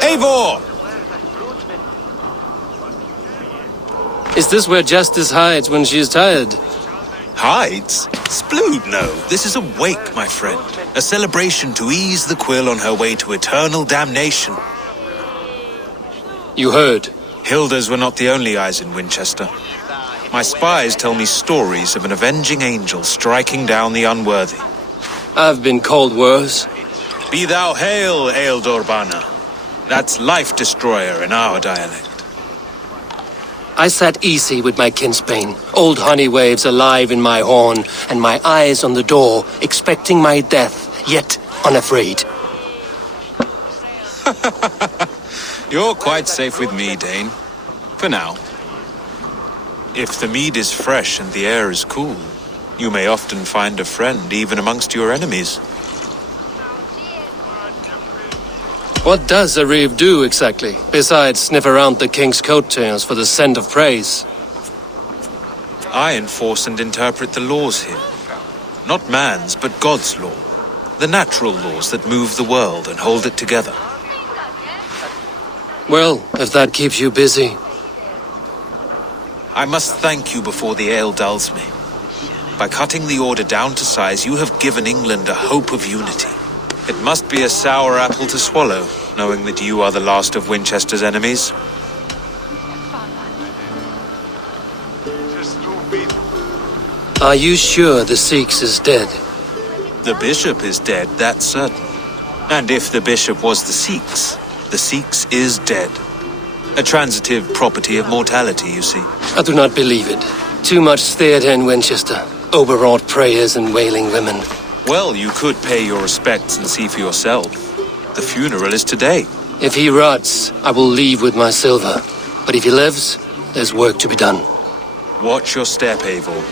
Eivor! Is this where Justice hides when she is tired? Hides? Splood, no. This is a wake, my friend. A celebration to ease the quill on her way to eternal damnation. You heard. Hilda's were not the only eyes in Winchester. My spies tell me stories of an avenging angel striking down the unworthy. I've been called worse. Be thou hail, Eildorbana. That's Life Destroyer in our dialect. I sat easy with my kinsbane, old honey waves alive in my horn, and my eyes on the door, expecting my death, yet unafraid. You're quite safe with me, Dane. For now. If the mead is fresh and the air is cool, you may often find a friend even amongst your enemies. What does a reeve do exactly, besides sniff around the king's coattails for the scent of praise? I enforce and interpret the laws here. Not man's, but God's law. The natural laws that move the world and hold it together. Well, if that keeps you busy. I must thank you before the ale dulls me. By cutting the order down to size, you have given England a hope of unity. It must be a sour apple to swallow, knowing that you are the last of Winchester's enemies. Are you sure the Sikhs is dead? The bishop is dead, that's certain. And if the bishop was the Sikhs is dead. A transitive property of mortality, you see. I do not believe it. Too much theatre in Winchester. Overwrought prayers and wailing women. Well, you could pay your respects and see for yourself. The funeral is today. If he rots, I will leave with my silver. But if he lives, there's work to be done. Watch your step, Eivor.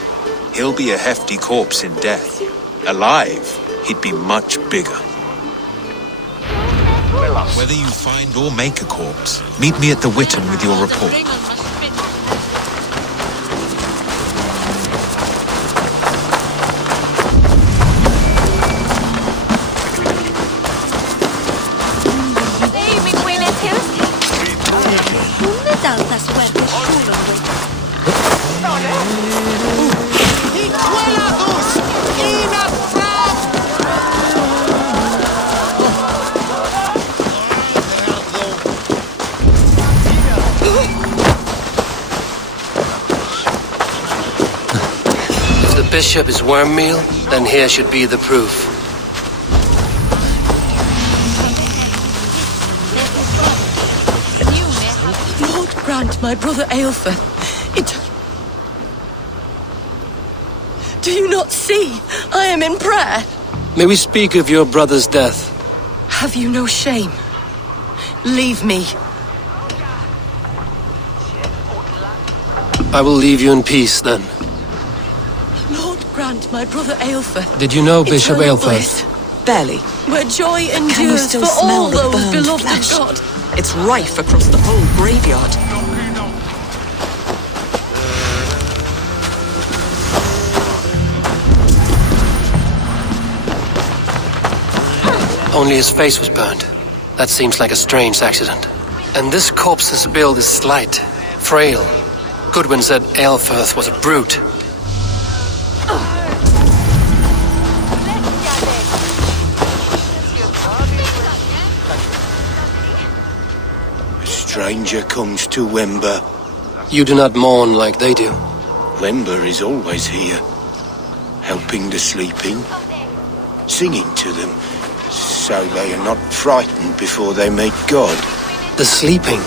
He'll be a hefty corpse in death. Alive, he'd be much bigger. Whether you find or make a corpse, meet me at the Witten with your report. Bishop is worm meal, then here should be the proof. Lord grant my brother Aelfred. Do you not see? I am in prayer. May we speak of your brother's death? Have you no shame? Leave me. I will leave you in peace, then. Grant my brother Aelfred. Did you know Bishop Aelfred? Barely. Where joy Can you endures still for smell all the those burned beloved flesh? of God. It's rife across the whole graveyard. Only his face was burned. That seems like a strange accident. And this corpse's build is slight, frail. Goodwin said Aelfred was a brute. Stranger comes to Wember. You do not mourn like they do. Wember is always here, helping the sleeping, singing to them, so they are not frightened before they meet God. The sleeping?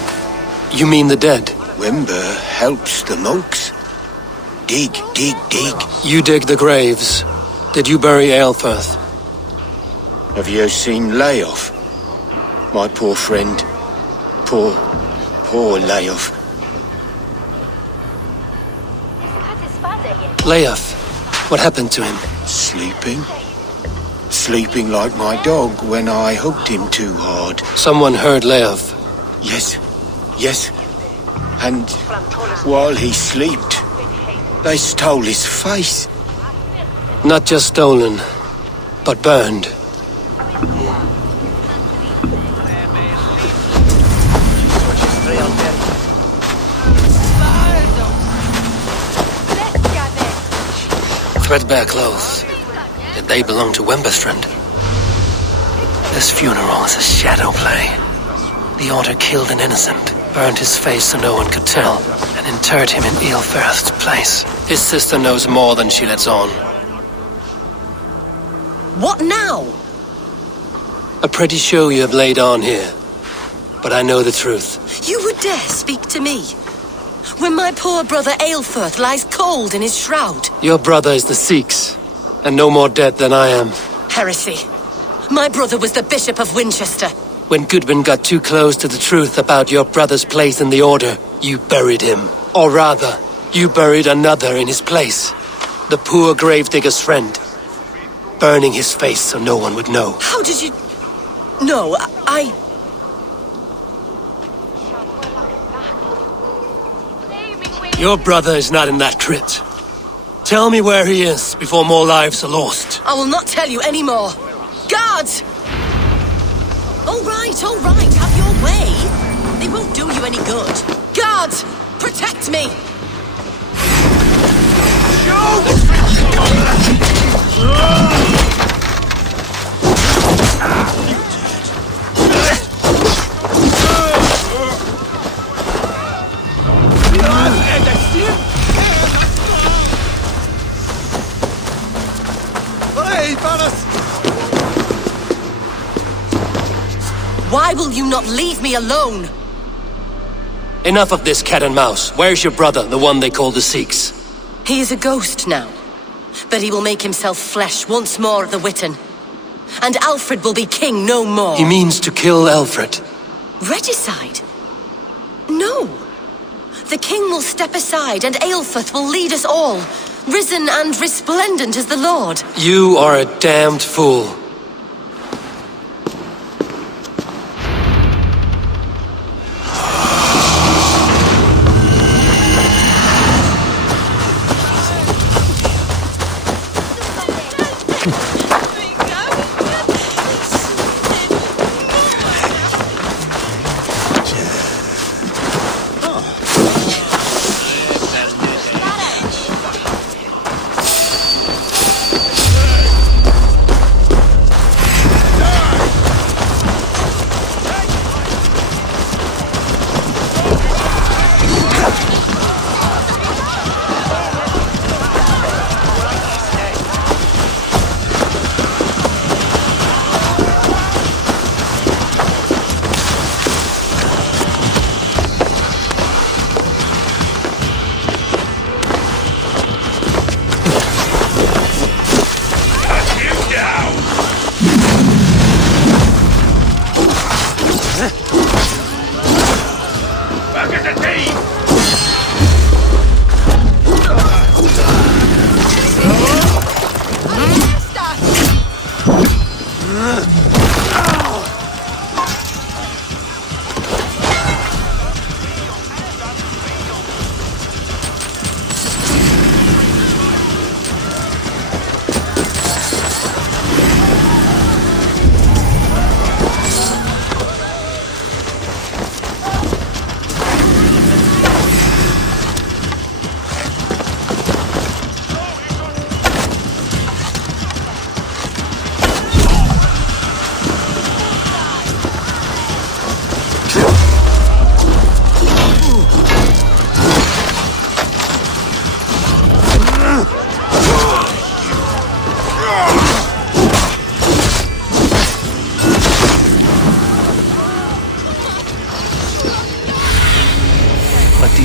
You mean the dead? Wember helps the monks. Dig, dig, dig. You dig the graves. Did you bury Aelfred? Have you seen Layoff? My poor friend. Poor Layoff. Layoff? What happened to him? Sleeping. Sleeping like my dog when I hugged him too hard. Someone heard Layoff. Yes. And while he slept, they stole his face. Not just stolen, but burned. Threadbare clothes. Did they belong to Wembestrand? This funeral is a shadow play. The Order killed an innocent, burned his face so no one could tell, and interred him in Aelfred's place. His sister knows more than she lets on. What now? A pretty show you have laid on here. But I know the truth. You would dare speak to me? When my poor brother Aelfred lies cold in his shroud. Your brother is the Sikhs, and no more dead than I am. Heresy. My brother was the Bishop of Winchester. When Goodwin got too close to the truth about your brother's place in the Order, you buried him. Or rather, you buried another in his place. The poor gravedigger's friend. Burning his face so no one would know. How did you... No, I... Your brother is not in that crypt. Tell me where he is before more lives are lost. I will not tell you any more. Guards! All right, have your way. They won't do you any good. Guards, protect me! Why will you not leave me alone? Enough of this cat and mouse. Where's your brother, the one they call the Sikhs? He is a ghost now, but he will make himself flesh once more at the Witten. And Alfred will be king no more. He means to kill Aelfred. Regicide? No. The king will step aside and Aelfred will lead us all, risen and resplendent as the Lord. You are a damned fool.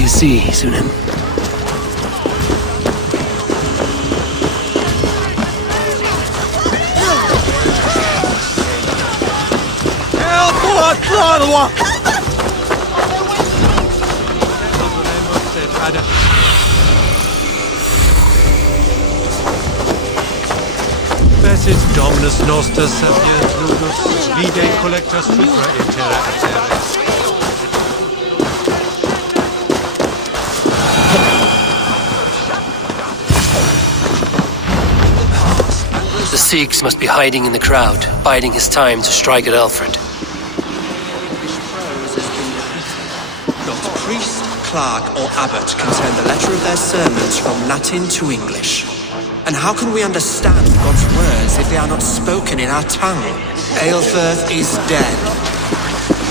See, Sunan. Passit Dominus Noster Sapient Ludus, Vide Collector Supra et Terra Ateres. Sikhs must be hiding in the crowd, biding his time to strike at Aelfred. Not priest, clerk, or abbot can turn the letter of their sermons from Latin to English. And how can we understand God's words if they are not spoken in our tongue? Aelfred is dead,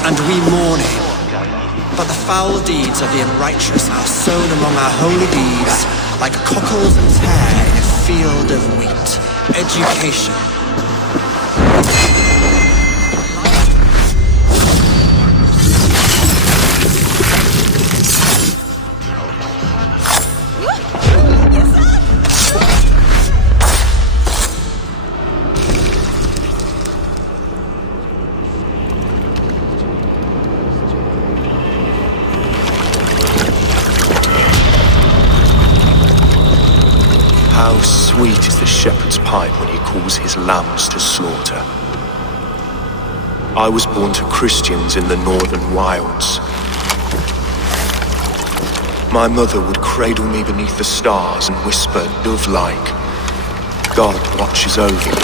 and we mourn him. But the foul deeds of the unrighteous are sown among our holy deeds, like cockles and tare in a field of wheat. Education. How sweet is the shepherd's pipe when he calls his lambs to slaughter. I was born to Christians in the northern wilds. My mother would cradle me beneath the stars and whisper, dove-like, God watches over you.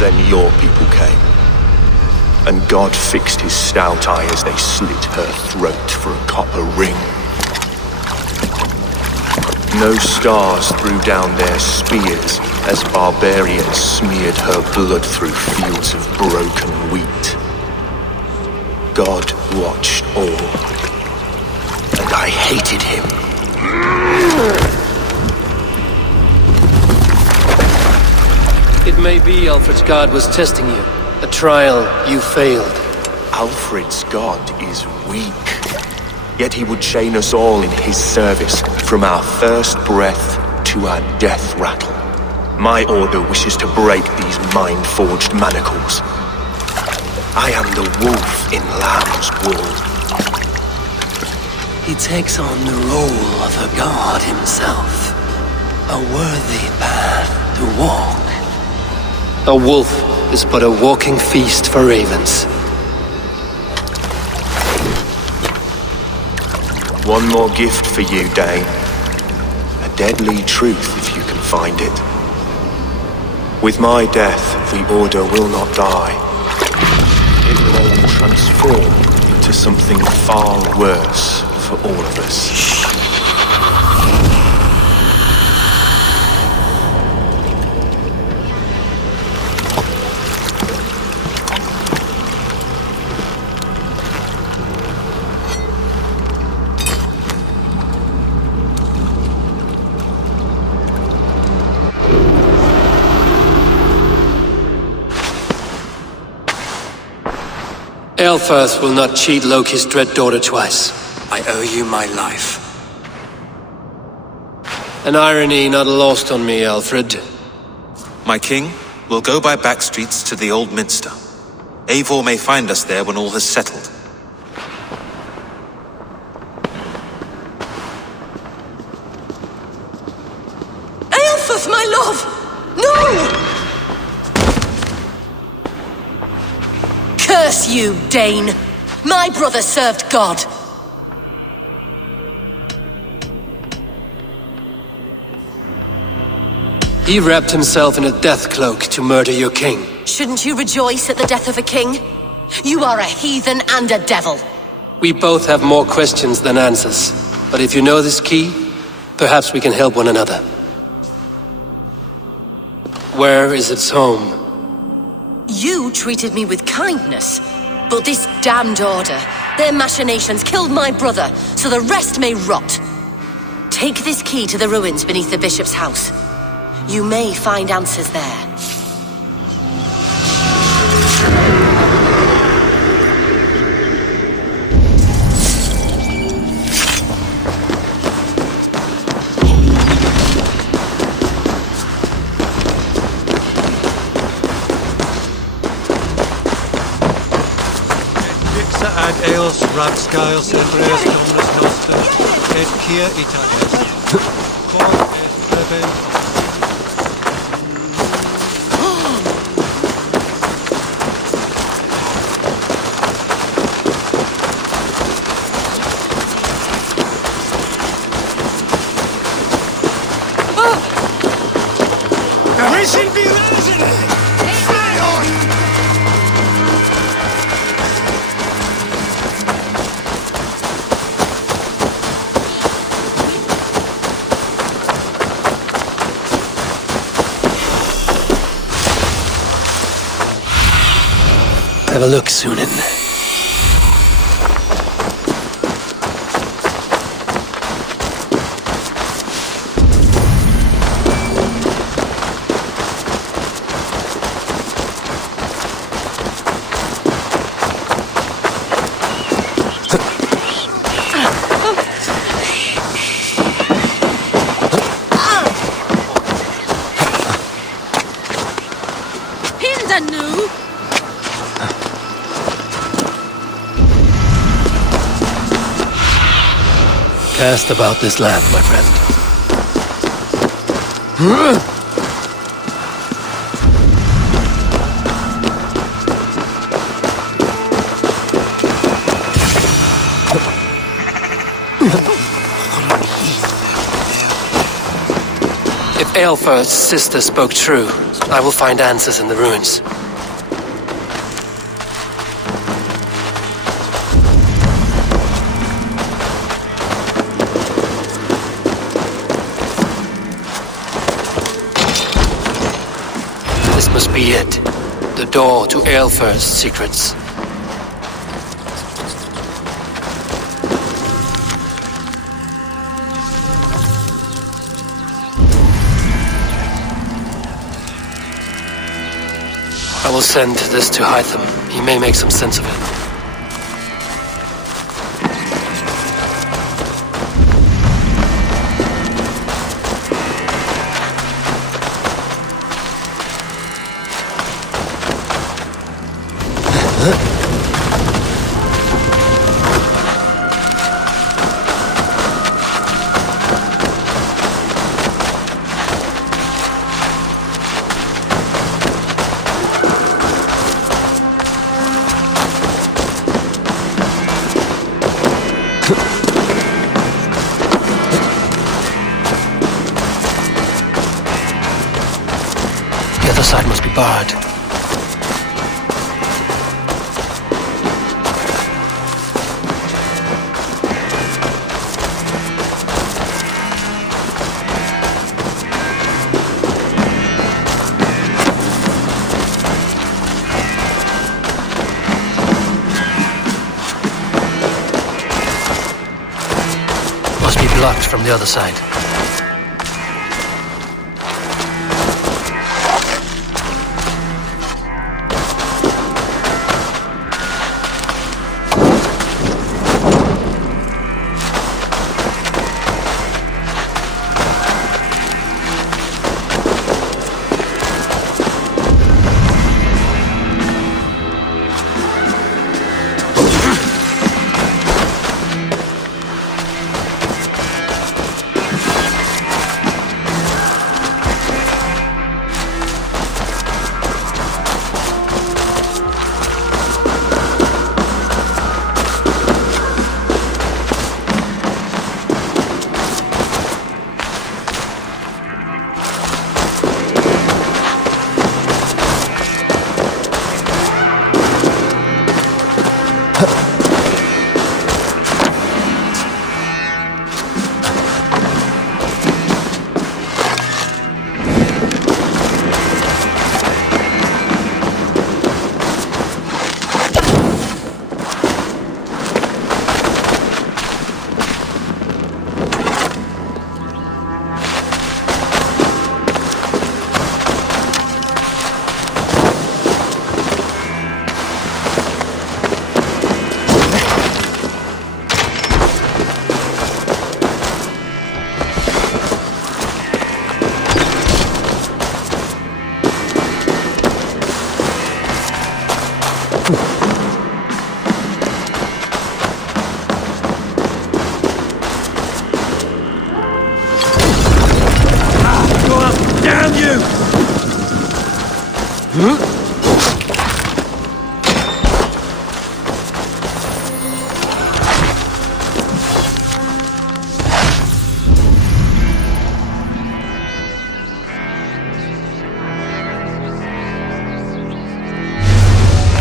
Then your people came. And God fixed his stout eye as they slit her throat for a copper ring. No stars threw down their spears as barbarians smeared her blood through fields of broken wheat. God watched all, and I hated him. It may be Aelfred's god was testing you. A trial you failed. Alfred's god is weak. Yet he would chain us all in his service, from our first breath to our death rattle. My order wishes to break these mind-forged manacles. I am the wolf in lamb's wool. He takes on the role of a god himself. A worthy path to walk. A wolf is but a walking feast for ravens. One more gift for you, Dane. A deadly truth if you can find it. With my death, the Order will not die. It will transform into something far worse for all of us. Aelfred will not cheat Loki's dread daughter twice. I owe you my life. An irony not lost on me, Aelfred. My king, we'll go by back streets to the Old Minster. Eivor may find us there when all has settled. Aelfred, my love! No! Curse you, Dane! My brother served God! He wrapped himself in a death cloak to murder your king. Shouldn't you rejoice at the death of a king? You are a heathen and a devil. We both have more questions than answers. But if you know this key, perhaps we can help one another. Where is its home? You treated me with kindness, but this damned order, their machinations killed my brother, so the rest may rot. Take this key to the ruins beneath the bishop's house. You may find answers there. Ad eos rapscaios hebreos dominus noster, et kia ita est. Cor est preben. have a look, Sunan. Cast about this land, my friend. If Aelfred's sister spoke true, I will find answers in the ruins. Must be it. The door to Aelfred's secrets. I will send this to Hytham. He may make some sense of it. The other side must be barred. Must be blocked from the other side.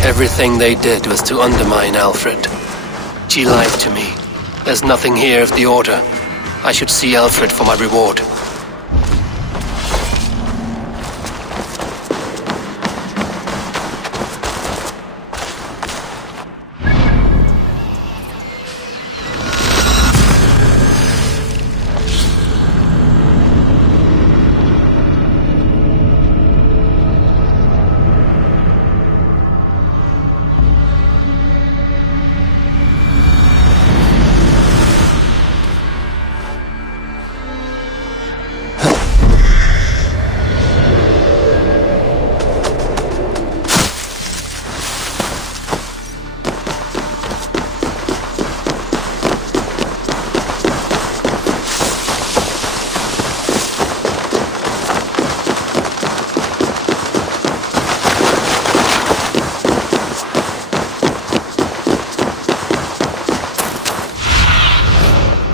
Everything they did was to undermine Aelfred. She lied to me. There's nothing here of the Order. I should see Aelfred for my reward.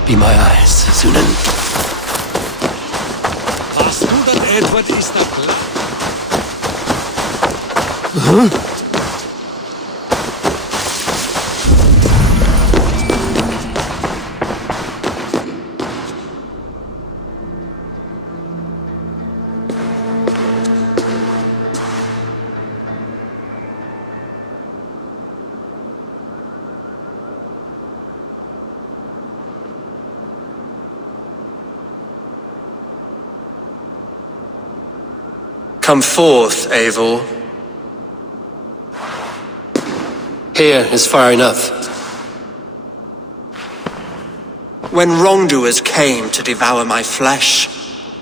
Be my eyes, Sunan. Hast du dat Edward is dat klar? Come forth, Eivor. Here is far enough. When wrongdoers came to devour my flesh,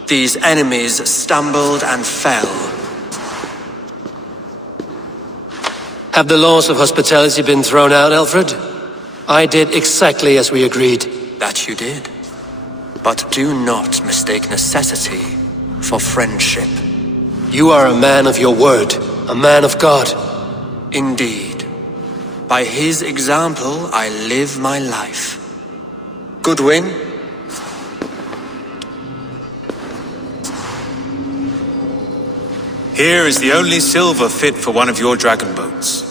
these enemies stumbled and fell. Have the laws of hospitality been thrown out, Aelfred? I did exactly as we agreed. That you did. But do not mistake necessity for friendship. You are a man of your word, a man of God. Indeed. By his example, I live my life. Goodwin? Here is the only silver fit for one of your dragon boats.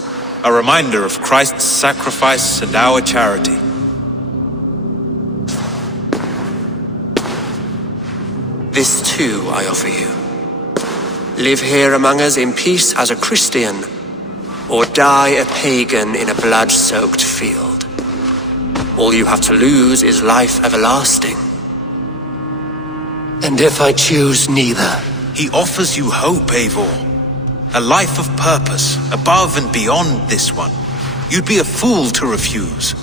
A reminder of Christ's sacrifice and our charity. This too I offer you. Live here among us in peace as a Christian, or die a pagan in a blood-soaked field. All you have to lose is life everlasting. And if I choose neither? He offers you hope, Eivor. A life of purpose, above and beyond this one. You'd be a fool to refuse.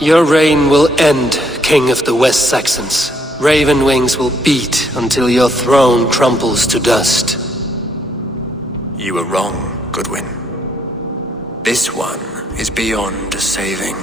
Your reign will end, King of the West Saxons. Raven wings will beat until your throne crumples to dust. You were wrong, Goodwin. This one is beyond saving.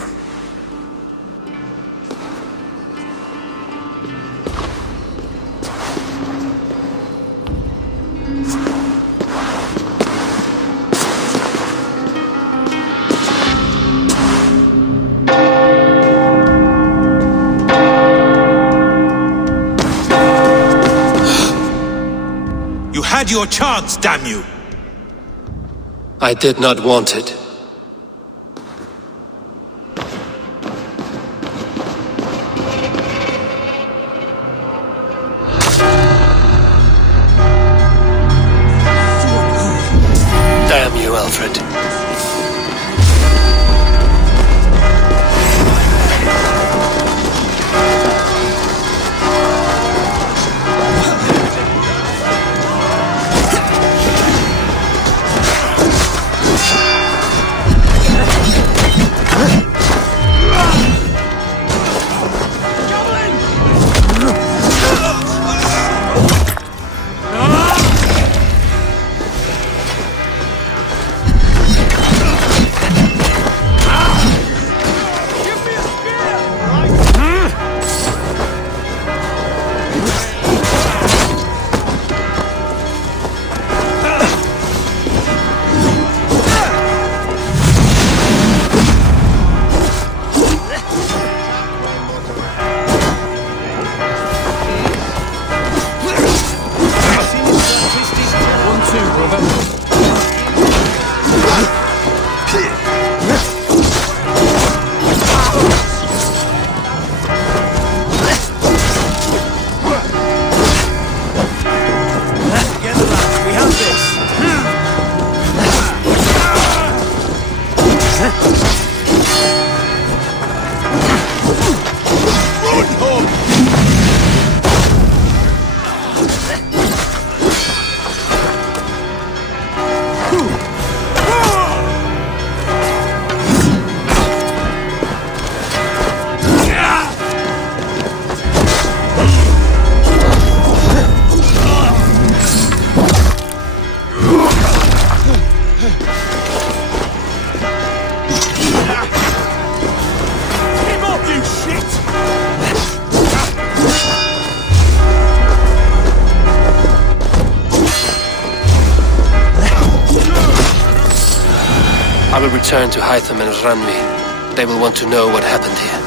Had your chance, damn you! I did not want it. Damn you, Aelfred. I will return to Hytham and Ranvi. They will want to know what happened here.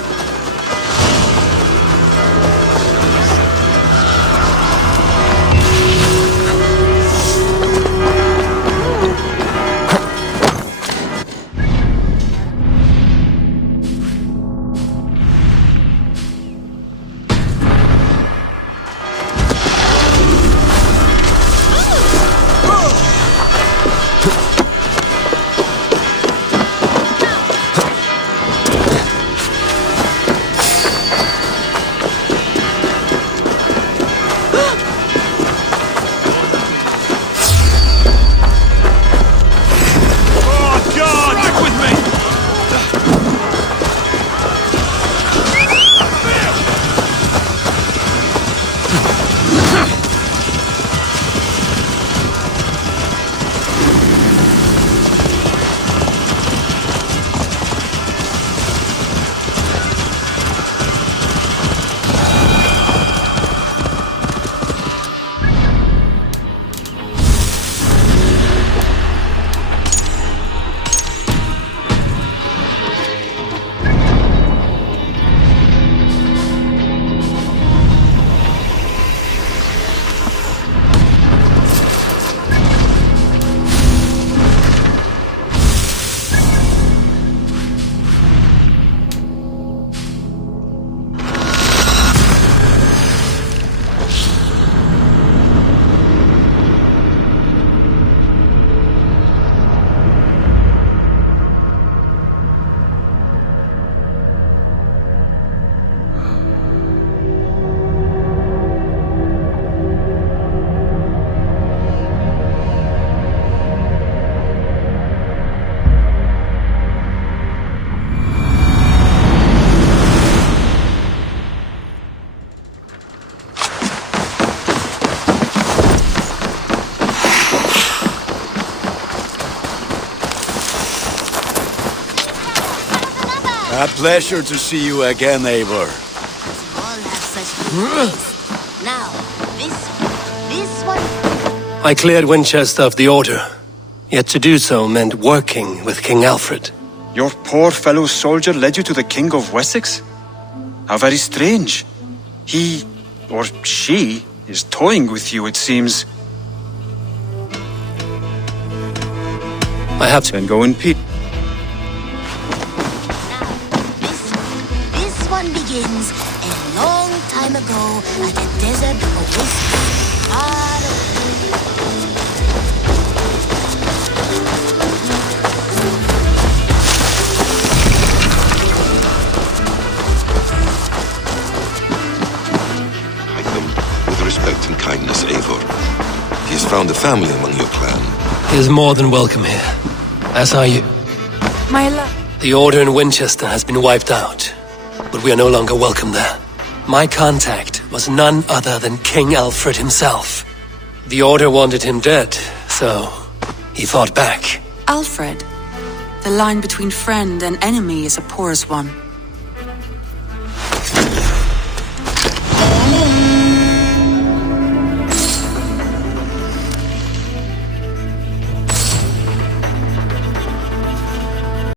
A pleasure to see you again, Eivor. You all have such good taste. Now, this one. I cleared Winchester of the Order. Yet to do so meant working with King Aelfred. Your poor fellow soldier led you to the King of Wessex? How very strange. He, or she, is toying with you, it seems. I have to. Then go in peace. This one begins a long time ago at the desert oasis far away. With respect and kindness, Eivor. He has found a family among your clan. He is more than welcome here. As are you. My love. The Order in Winchester has been wiped out, but we are no longer welcome there. My contact was none other than King Aelfred himself. The Order wanted him dead, so he fought back. Alfred. The line between friend and enemy is a porous one.